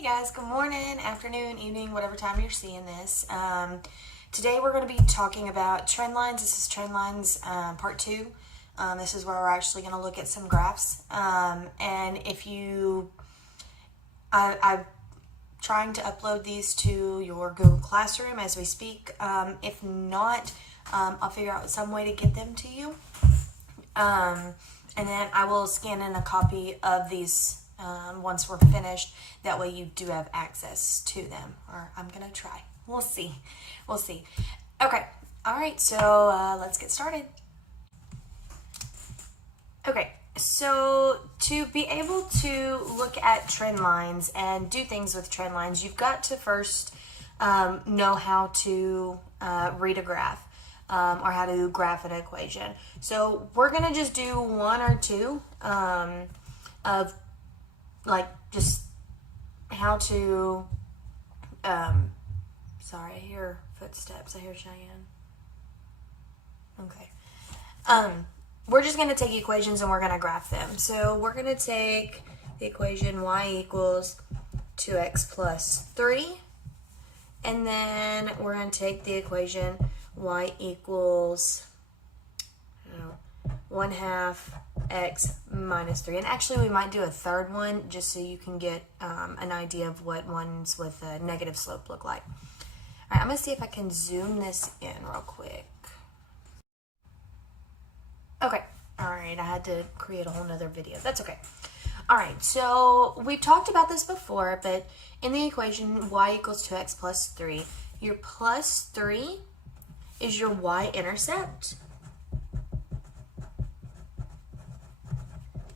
Hey guys, good morning, afternoon, evening, whatever time you're seeing this. Today we're going to be talking about trend lines. This is trend lines part 2. This is where we're actually going to look at some graphs. And if you, I'm trying to upload these to your Google Classroom as we speak. If not, I'll figure out some way to get them to you. And then I will scan in a copy of these once we're finished. That way you do have access to them, or I'm gonna try. We'll see. Okay, all right, so let's get started. Okay, so to be able to look at trend lines and do things with trend lines, you've got to first know how to read a graph or how to graph an equation. So we're gonna just do one or two of like just how to sorry, I hear footsteps. I hear Cheyenne. Okay. We're just going to take equations and we're going to graph them. So we're going to take the equation y equals 2x plus 3. And then we're going to take the equation y equals 1/2 x minus 3. And actually we might do a third one just so you can get an idea of what ones with a negative slope look like. All right, I'm going to see if I can zoom this in real quick. Okay, all right, I had to create a whole nother video. That's okay. All right, so we've talked about this before, but in the equation y equals 2x plus 3, your plus 3 is your y-intercept.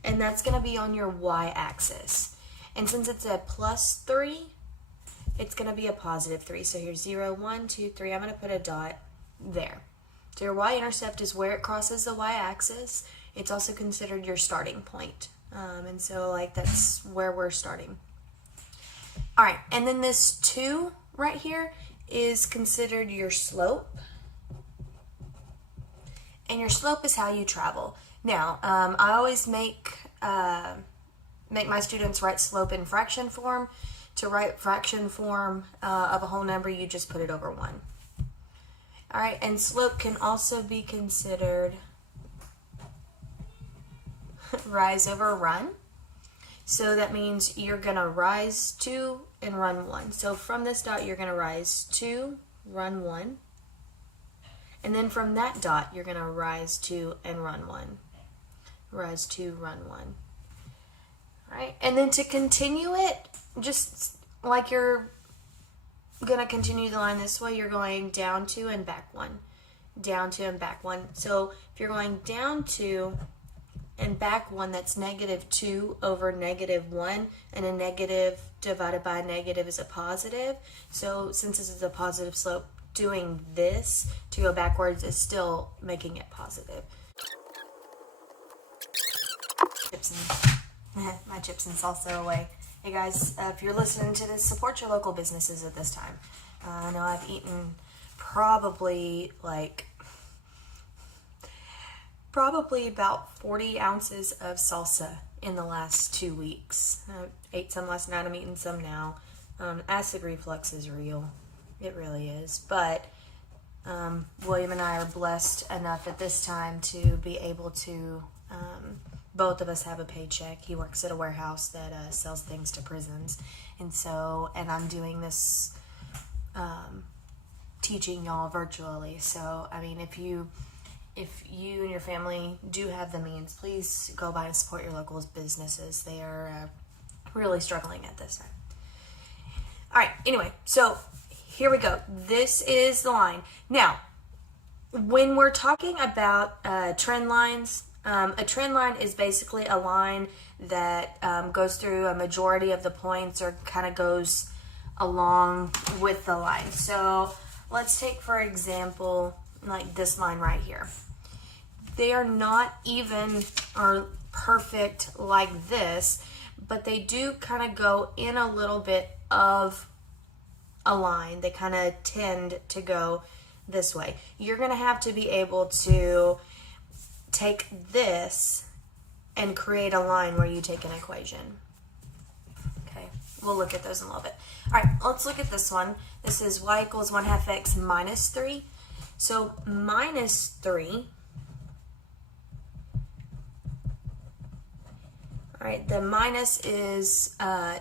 And that's going to be on your y-axis. And since it's a plus 3, it's going to be a positive 3. So here's 0, 1, 2, 3. I'm going to put a dot there. So your y-intercept is where it crosses the y-axis. It's also considered your starting point. And so like that's where we're starting. All right, and then this 2 right here is considered your slope. And your slope is how you travel. Now, I always make my students write slope in fraction form. To write fraction form of a whole number, you just put it over 1. All right, and slope can also be considered rise over run. So that means you're going to rise 2 and run 1. So from this dot, you're going to rise 2, run 1. And then from that dot, you're going to rise 2 and run 1. Rise 2, run 1. All right, and then to continue it, just like you're going to continue the line this way, you're going down 2 and back 1. Down 2 and back 1. So if you're going down 2 and back 1, that's negative 2 over negative 1, and a negative divided by a negative is a positive. So since this is a positive slope, doing this to go backwards is still making it positive. My chips and salsa away. Hey guys, if you're listening to this, support your local businesses at this time. I know I've eaten probably about 40 ounces of salsa in the last 2 weeks. I ate some last night, I'm eating some now. Acid reflux is real. It really is. But William and I are blessed enough at this time to be able to both of us have a paycheck. He works at a warehouse that sells things to prisons. And I'm doing this teaching y'all virtually. So, I mean, if you and your family do have the means, please go by and support your local businesses. They are really struggling at this time. All right, anyway, so here we go. This is the line. Now, when we're talking about trend lines, a trend line is basically a line that goes through a majority of the points or kind of goes along with the line. So let's take, for example, like this line right here. They are not even or perfect like this, but they do kind of go in a little bit of a line. They kind of tend to go this way. You're going to have to be able to take this and create a line where you take an equation. Okay, we'll look at those in a little bit. All right, let's look at this one. This is y equals 1/2 x minus 3. So minus 3. All right, the minus is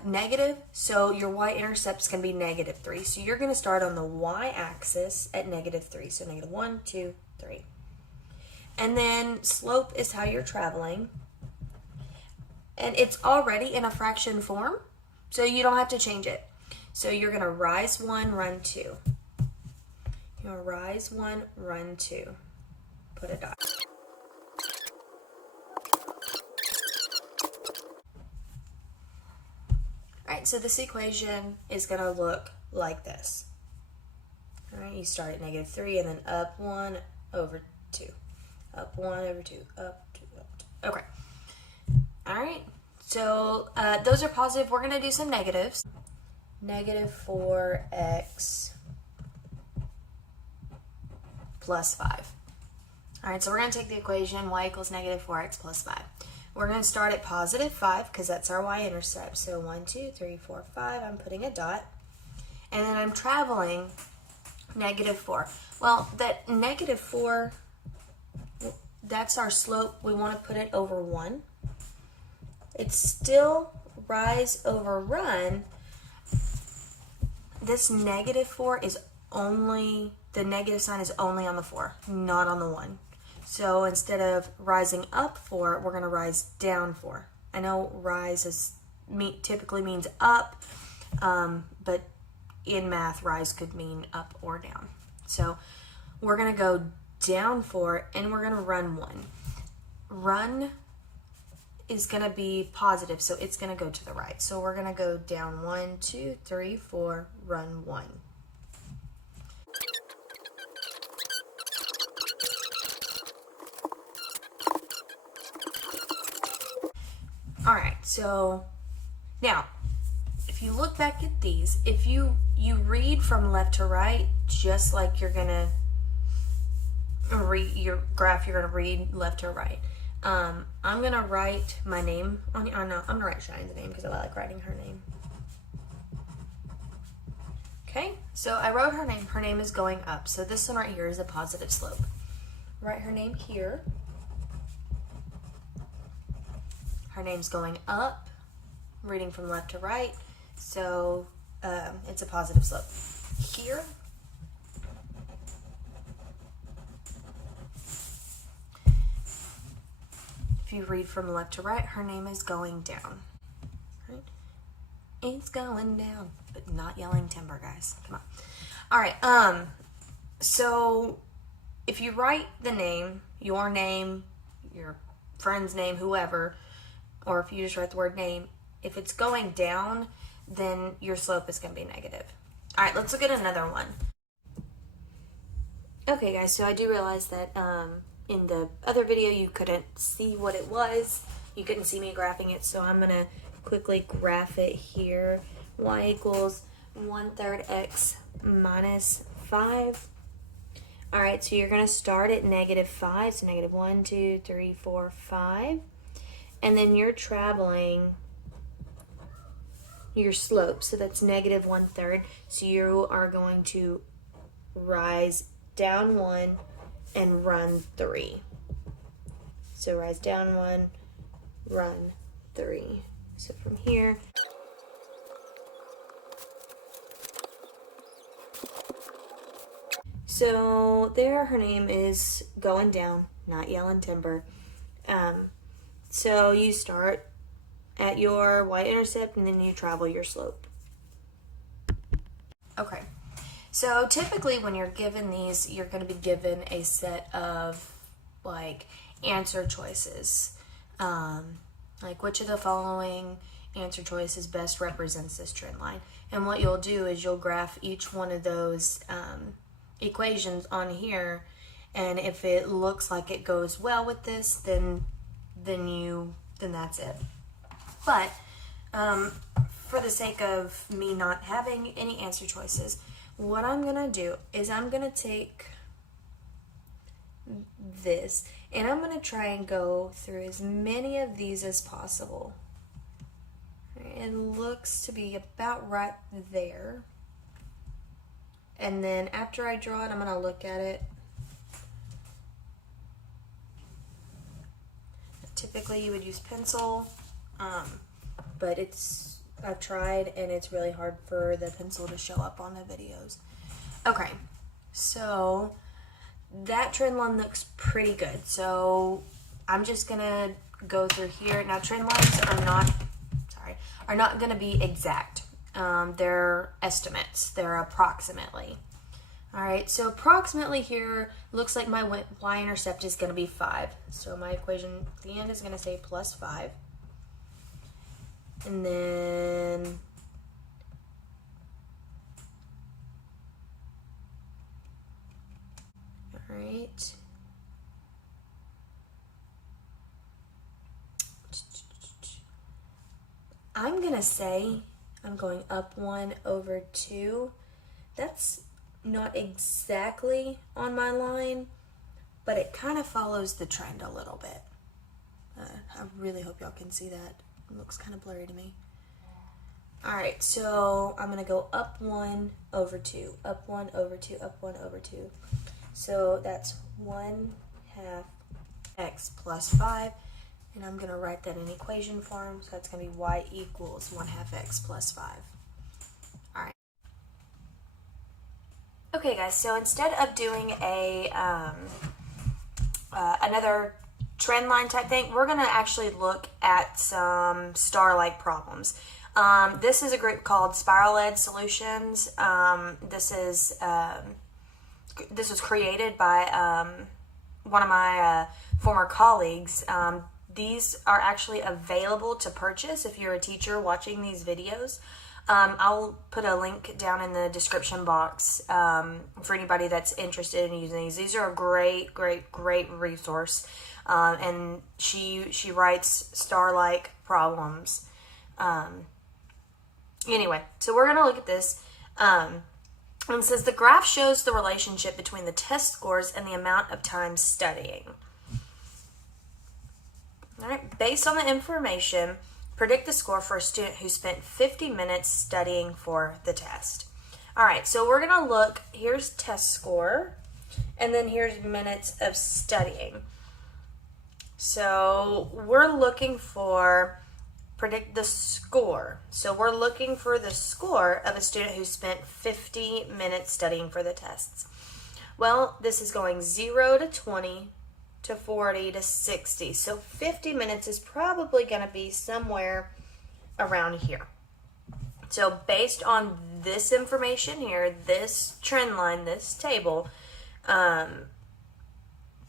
negative, so your y-intercept is going to be -3. So you're going to start on the y-axis at -3. So -1, 2, 3. And then slope is how you're traveling. And it's already in a fraction form, so you don't have to change it. So you're going to rise 1, run 2. You're going to rise 1, run 2. Put a dot. Alright, so this equation is going to look like this. Alright, you start at -3 and then up 1 over 2. Up 1 over 2. Up 2, up 2. Okay. Alright, so those are positive. We're going to do some negatives. -4x plus 5. Alright, so we're going to take the equation y equals -4x plus 5. We're going to start at positive 5 because that's our y-intercept. So 1, 2, 3, 4, 5. I'm putting a dot. And then I'm traveling -4. Well, that -4, that's our slope. We want to put it over 1. It's still rise over run. This -4 is only, the negative sign is only on the 4, not on the 1. So instead of rising up 4, we're going to rise down 4. I know rise typically means up, but in math, rise could mean up or down. So we're going to go down 4 and we're going to run 1. Run is going to be positive, so it's going to go to the right. So we're going to go down 1, 2, 3, 4, run 1. All right, so now, if you look back at these, if you read from left to right, just like you're gonna read your graph, you're gonna read left to right. I'm gonna write my name on. I'm gonna write Cheyenne's name because I like writing her name. Okay, so I wrote her name. Her name is going up. So this one right here is a positive slope. Write her name here. Her name's going up, reading from left to right, so it's a positive slope. Here, if you read from left to right, her name is going down. Right? It's going down, but not yelling timber, guys. Come on. All right. So if you write the name, your friend's name, whoever, or if you just write the word name, if it's going down, then your slope is going to be negative. All right, let's look at another one. Okay, guys, so I do realize that in the other video you couldn't see what it was. You couldn't see me graphing it, so I'm going to quickly graph it here. Y equals 1/3 x minus 5. All right, so you're going to start at -5, so -1, 2, 3, 4, 5. And then you're traveling your slope, so that's -1/3. So you are going to rise down 1 and run 3. So rise down 1, run 3. So from here, so there her name is going down, not yelling timber. So you start at your y-intercept and then you travel your slope. Okay, so typically when you're given these, you're going to be given a set of like answer choices. Like which of the following answer choices best represents this trend line. And what you'll do is you'll graph each one of those equations on here, and if it looks like it goes well with this, then that's it. But for the sake of me not having any answer choices, what I'm gonna do is I'm gonna take this and I'm gonna try and go through as many of these as possible. All right, it looks to be about right there. And then after I draw it, I'm gonna look at it. Typically you would use pencil, but I've tried and it's really hard for the pencil to show up on the videos. Okay, so that trend line looks pretty good. So I'm just gonna go through here. Now trend lines are not gonna be exact. They're estimates, they're approximately. All right, so approximately here, looks like my y-intercept is gonna be 5. So my equation at the end is gonna say plus 5. And then all right. I'm gonna say I'm going up 1 over 2. That's not exactly on my line, but it kind of follows the trend a little bit. I really hope y'all can see that. It looks kind of blurry to me. All right, so I'm gonna go up 1 over 2, up 1 over 2, up 1 over 2. So that's 1/2 x plus 5, and I'm gonna write that in equation form. So that's gonna be y equals 1/2 x plus 5. All right. Okay, guys. So instead of doing a another trend line type thing, we're gonna actually look at some star-like problems. This is a group called Spiral Ed Solutions. This was created by one of my former colleagues. These are actually available to purchase if you're a teacher watching these videos. I'll put a link down in the description box for anybody that's interested in using these. These are a great, great, great resource. And she writes star-like problems. Anyway, so we're going to look at this. And it says the graph shows the relationship between the test scores and the amount of time studying. All right, based on the information, predict the score for a student who spent 50 minutes studying for the test. All right, so we're going to look, here's test score, and then here's minutes of studying. So we're looking for predict the score. So we're looking for the score of a student who spent 50 minutes studying for the tests. Well, this is going 0 to 20 to 40 to 60. So 50 minutes is probably going to be somewhere around here. So based on this information here, this trend line, this table,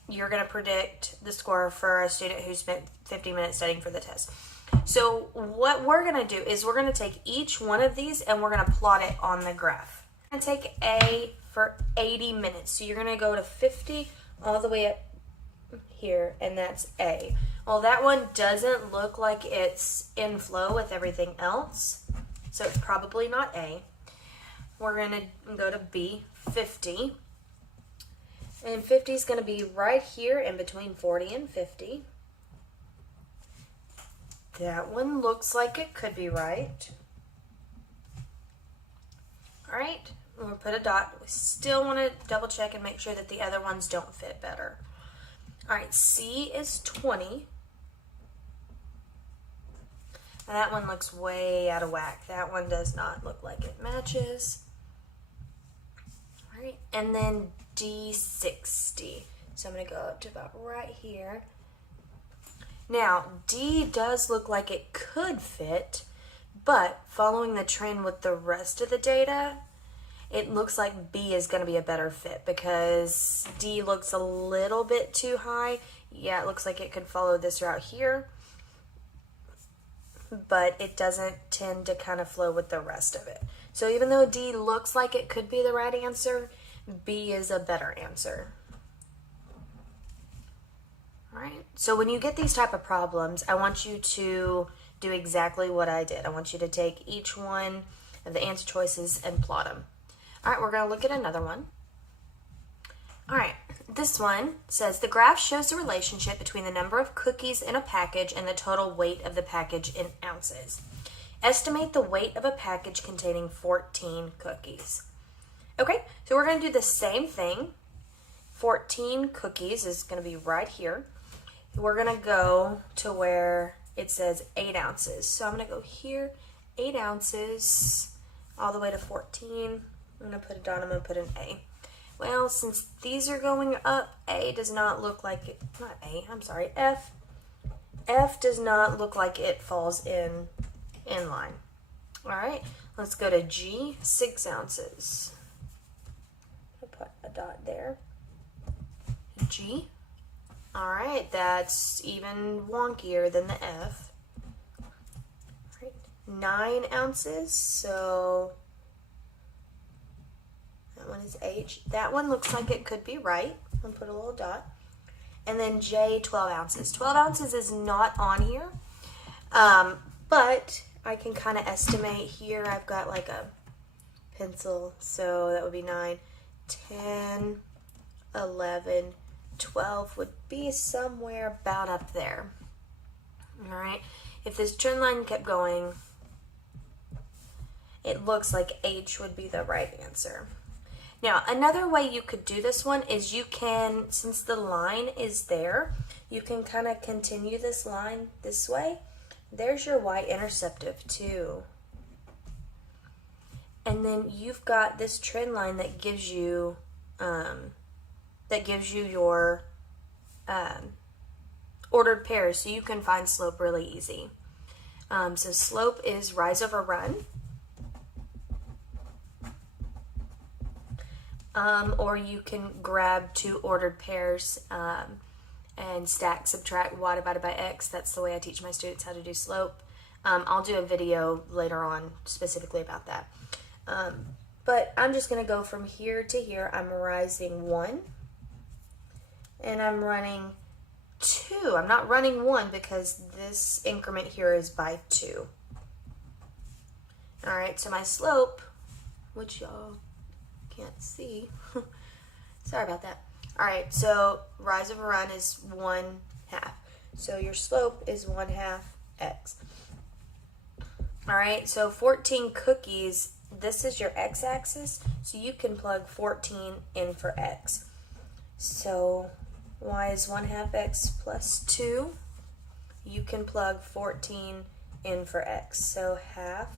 you're going to predict the score for a student who spent 50 minutes studying for the test. So what we're going to do is we're going to take each one of these and we're going to plot it on the graph. I'm going to take A for 80 minutes. So you're going to go to 50 all the way up here, and that's A. Well, that one doesn't look like it's in flow with everything else, so it's probably not A. We're going to go to B, 50. And 50 is going to be right here in between 40 and 50. That one looks like it could be right. All right, we'll put a dot. We still want to double check and make sure that the other ones don't fit better. All right, C is 20. And that one looks way out of whack. That one does not look like it matches. All right, and then D, 60. So I'm going to go up to about right here. Now, D does look like it could fit, but following the trend with the rest of the data, it looks like B is going to be a better fit because D looks a little bit too high. Yeah, it looks like it could follow this route here, but it doesn't tend to kind of flow with the rest of it. So even though D looks like it could be the right answer, B is a better answer. All right, so when you get these type of problems, I want you to do exactly what I did. I want you to take each one of the answer choices and plot them. All right, we're going to look at another one. All right, this one says the graph shows the relationship between the number of cookies in a package and the total weight of the package in ounces. Estimate the weight of a package containing 14 cookies. Okay, so we're going to do the same thing. 14 cookies is going to be right here. We're going to go to where it says 8 ounces. So I'm going to go here, 8 ounces, all the way to 14. I'm going to put it down, I'm going to put an A. Well, since these are going up, A does not look like it, not A, I'm sorry, F. F does not look like it falls in line. All right, let's go to G, 6 ounces. I'll put a dot there. G. All right, that's even wonkier than the F. All right, 9 ounces, so that one is H. That one looks like it could be right. I'll put a little dot. And then J, 12 ounces. 12 ounces is not on here, but I can kind of estimate here. I've got like a pencil, so that would be 9, 10, 11, 12 would be somewhere about up there. All right, if this trend line kept going, it looks like H would be the right answer. Now, another way you could do this one is you can, since the line is there, you can kind of continue this line this way. There's your y-intercept of 2. And then you've got this trend line that gives you your ordered pairs, so you can find slope really easy. So slope is rise over run. Or you can grab 2 ordered pairs and stack, subtract y divided by x. That's the way I teach my students how to do slope. I'll do a video later on specifically about that. But I'm just going to go from here to here. I'm rising 1 and I'm running 2. I'm not running 1 because this increment here is by 2. All right, so my slope, which y'all can't see. Sorry about that. All right, so rise over run is 1/2. So your slope is 1/2 x. All right, so 14 cookies, this is your x-axis, so you can plug 14 in for x. So y is 1/2 x plus 2. You can plug 14 in for x. So half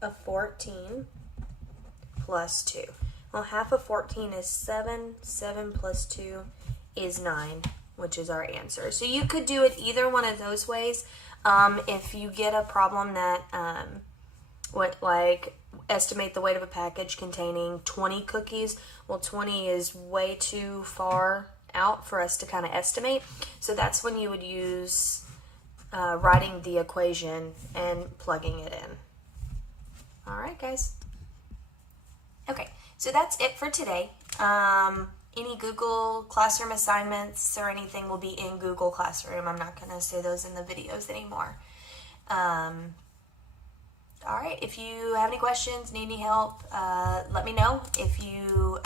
of 14 plus 2. Well, half of 14 is 7. 7 plus 2 is 9, which is our answer. So you could do it either one of those ways. If you get a problem that, like estimate the weight of a package containing 20 cookies, well, 20 is way too far out for us to kind of estimate. So that's when you would use writing the equation and plugging it in. All right, guys. Okay, so that's it for today. Any Google Classroom assignments or anything will be in Google Classroom. I'm not going to say those in the videos anymore. All right, if you have any questions, need any help, let me know. If you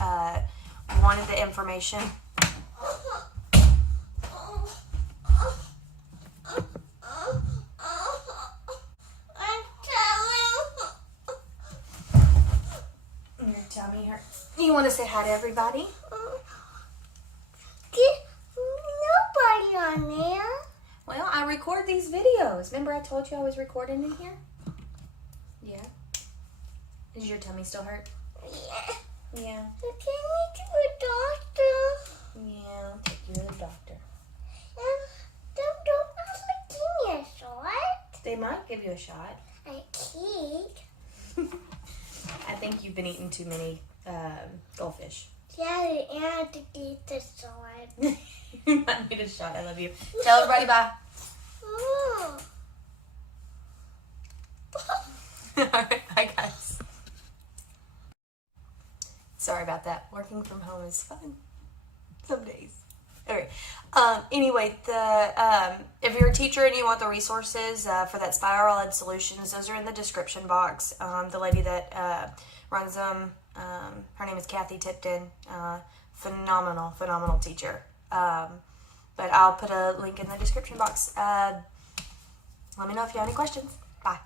wanted the information. Your tummy hurts. You want to say hi to everybody? Nobody on there. Well, I record these videos. Remember I told you I was recording in here? Yeah. Does your tummy still hurt? Yeah. Yeah. You take me to the doctor. Yeah, I'll take you to the doctor. Don't give me a shot. They might give you a shot. I can't. I think you've been eating too many goldfish. Yeah, and I have to eat the shot. You might need a shot. I love you. Tell everybody bye. Oh. All right, bye guys. Sorry about that. Working from home is fun. Some days. Okay. Anyway, if you're a teacher and you want the resources for that Spiral Ed Solutions, those are in the description box. The lady that runs them, her name is Kathy Tipton. Phenomenal teacher. But I'll put a link in the description box. Let me know if you have any questions. Bye.